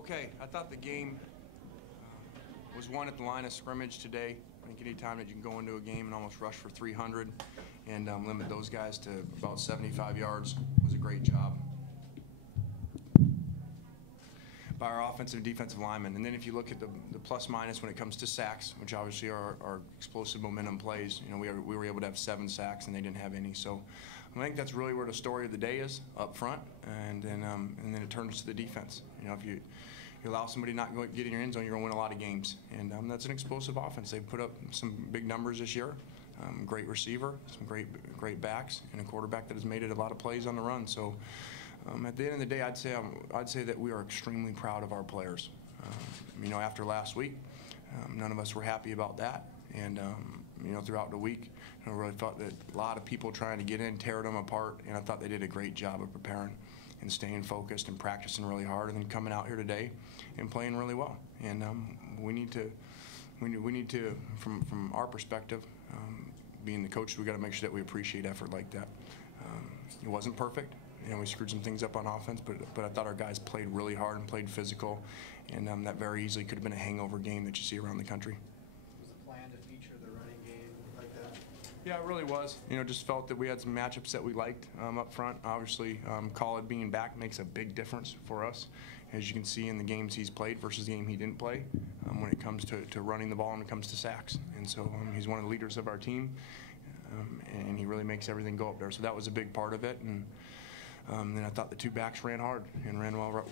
Okay, I thought the game was won at the line of scrimmage today. I think any time that you can go into a game and almost rush for 300 and limit those guys to about 75 yards was a great job by our offensive and defensive linemen. And then if you look at the plus minus when it comes to sacks, which obviously are explosive momentum plays, you know, we were able to have 7 sacks and they didn't have any. So I think that's really where the story of the day is up front, and then it turns to the defense. You know, if you allow somebody not to get in your end zone, you're going to win a lot of games. And that's an explosive offense. They've put up some big numbers this year. Great receiver, some great backs, and a quarterback that has made it a lot of plays on the run. So at the end of the day, I'd say that we are extremely proud of our players. You know, after last week, none of us were happy about that. And you know, throughout the week, I really thought that a lot of people trying to get in, tear them apart, and I thought they did a great job of preparing and staying focused and practicing really hard, and then coming out here today and playing really well. And we need to, from our perspective, being the coach, we got to make sure that we appreciate effort like that. It wasn't perfect. You know, we screwed some things up on offense, but I thought our guys played really hard and played physical, and that very easily could have been a hangover game that you see around the country. Was the plan to feature the running game like that? Yeah, it really was. You know, just felt that we had some matchups that we liked up front. Obviously, Khalid being back makes a big difference for us, as you can see in the games he's played versus the game he didn't play when it comes to running the ball and when it comes to sacks. And so he's one of the leaders of our team, and he really makes everything go up there. So that was a big part of it. And then I thought the 2 backs ran hard and ran well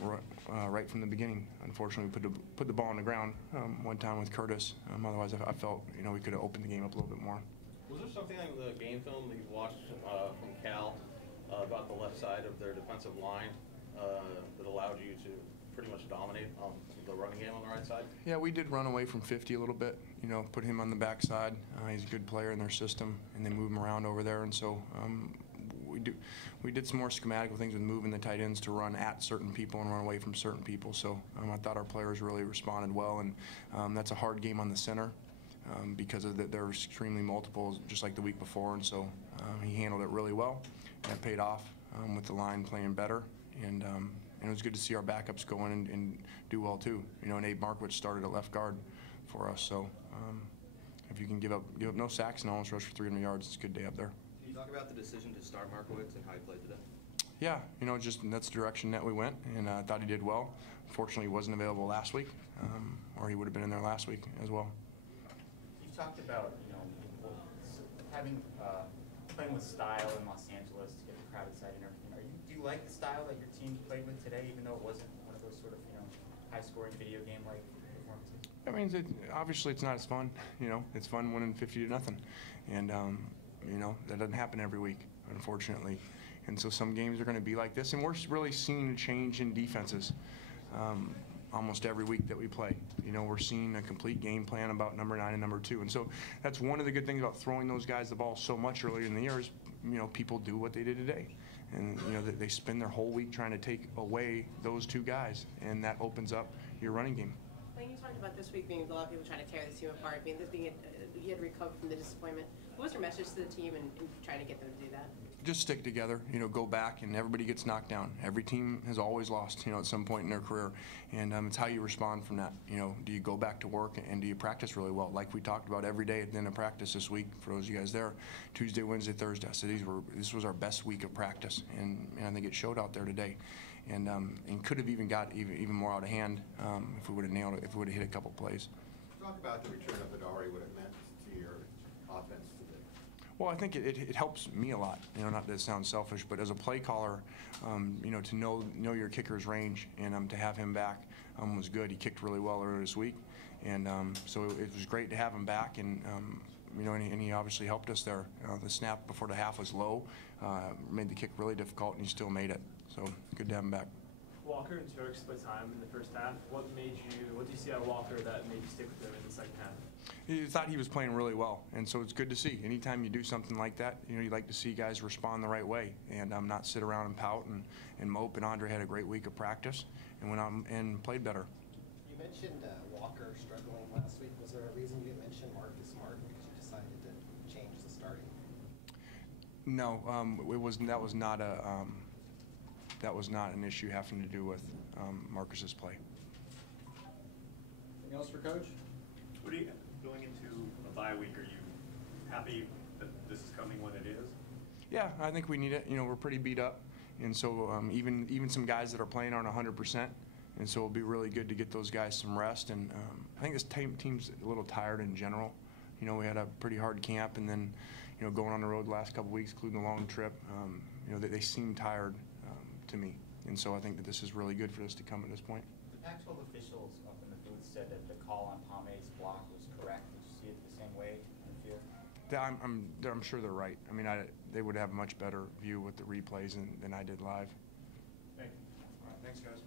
right from the beginning. Unfortunately, we put the ball on the ground one time with Curtis. Otherwise, I felt, you know, we could have opened the game up a little bit more. Was there something in the game film that you watched from Cal about the left side of their defensive line that allowed you to pretty much dominate the running game on the right side? Yeah, we did run away from 50 a little bit, you know, put him on the backside. He's a good player in their system, and then move him around over there. And so we did some more schematical things with moving the tight ends to run at certain people and run away from certain people. So I thought our players really responded well, and that's a hard game on the center because of they're extremely multiple, just like the week before. And so he handled it really well. That paid off with the line playing better, and it was good to see our backups go in and do well too. You know, and Abe Markowitz started at left guard for us. So if you can give up no sacks and almost rush for 300 yards, it's a good day up there. Can you talk about the decision to start Markowitz and how he played today? Yeah, you know, just that's the direction that we went, and I thought he did well. Unfortunately, he wasn't available last week, or he would have been in there last week as well. You've talked about, you know, having playing with style in Los Angeles to get the crowd excited and everything. Do you like the style that your team played with today, even though it wasn't one of those sort of, you know, high-scoring video game-like performances? I mean, obviously it's not as fun. You know, it's fun winning 50-0, and you know, that doesn't happen every week, unfortunately. And so some games are going to be like this, and we're really seeing a change in defenses almost every week that we play. You know, we're seeing a complete game plan about number 9 and number 2, and so that's one of the good things about throwing those guys the ball so much earlier in the year is, you know, people do what they did today, and you know they spend their whole week trying to take away those 2 guys, and that opens up your running game. When you talked about this week being a lot of people trying to tear this team apart, being he had recovered from the disappointment. What was your message to the team and trying to get them to do that? Just stick together, you know, go back, and everybody gets knocked down. Every team has always lost, you know, at some point in their career, and it's how you respond from that. You know, do you go back to work and do you practice really well? Like we talked about every day at the end of practice this week, for those of you guys there, Tuesday, Wednesday, Thursday. So this was our best week of practice, and I think it showed out there today, and could have even got even more out of hand if we would have nailed it, if we would have hit a couple plays. Talk about the return of Adari, what it meant to your offense today. Well, I think it helps me a lot. You know, not to sound selfish, but as a play caller, you know, to know your kicker's range and to have him back was good. He kicked really well earlier this week, and so it was great to have him back. And you know, and he obviously helped us there. The snap before the half was low, made the kick really difficult, and he still made it. So good to have him back. Walker and Turk split time in the first half. What do you see out of Walker that made you stick with him in the second half? You thought he was playing really well, and so it's good to see. Anytime you do something like that, you know, you like to see guys respond the right way and not sit around and pout and mope. And Andre had a great week of practice and went out and played better. You mentioned Walker struggling last week. Was there a reason you didn't mention Marcus Smart because you decided to change the starting? No, that was not an issue having to do with Marcus's play. Anything else for Coach? What are you, going into a bye week, are you happy that this is coming when it is? Yeah, I think we need it. You know, we're pretty beat up, and so even some guys that are playing aren't 100%, and so it'll be really good to get those guys some rest. And I think this team's a little tired in general. You know, we had a pretty hard camp, and then, you know, going on the road the last couple weeks, including the long trip, you know, they seem tired to me, and so I think that this is really good for us to come at this point. The Pac-12 officials up in the booth said that the call on Pomade's block was correct. Did you see it the same way in the field? I'm sure they're right. I mean, they would have a much better view with the replays than I did live. Thank you. All right, thanks, guys.